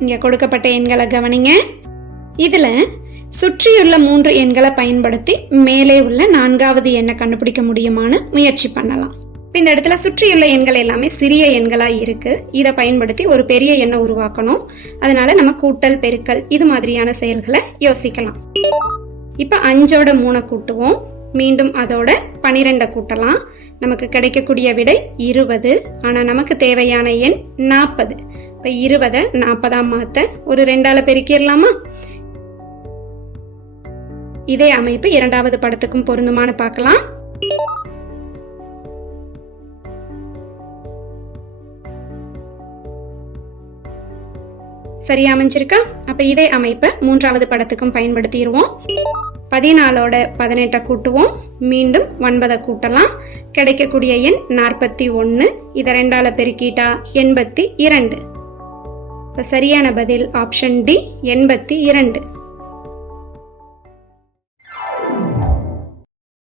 இங்கே கொடுக்கப்பட்ட எண்களை கவனிங்க. இதில் சுற்றியுள்ள மூன்று எண்களை பயன்படுத்தி மேலே உள்ள நான்காவது எண்ணை கண்டுபிடிக்க முடியுமான்னு முயற்சி பண்ணலாம். இப்போ இந்த இடத்துல சுற்றியுள்ள எண்கள் எல்லாமே சிறிய எண்களாக இருக்கு. இதை பயன்படுத்தி ஒரு பெரிய எண்ணை உருவாக்கணும். அதனால நம்ம கூட்டல் பெருக்கல் இது மாதிரியான செயல்களை யோசிக்கலாம். இப்போ அஞ்சோட மூணை கூட்டுவோம். மீண்டும் அதோட பனிரெண்டை கூட்டலாம். நமக்கு கிடைக்கக்கூடிய விடை இருபது. ஆனால் நமக்கு தேவையான எண் நாற்பது இப்போ இருபதை நாற்பதாம் மாற்ற ஒரு ரெண்டால பெருக்கிடலாமா இதே அமைப்பு இரண்டாவது படத்துக்கும் பொருந்துமான்னு பார்க்கலாம். சரியா அமைஞ்சிருக்கா? அப்ப இதே அமைப்பை மூன்றாவது படத்துக்கும் பயன்படுத்திடுவோம். பதினாலோட பதினெட்டை கூட்டுவோம். மீண்டும் ஒன்பதை கூட்டலாம். கிடைக்கக்கூடிய எண் நாற்பத்தி ஒன்று. இதை ரெண்டால பெருக்கிட்டா எண்பத்தி இரண்டு. இப்போ சரியான பதில் ஆப்ஷன் டி எண்பத்தி இரண்டு.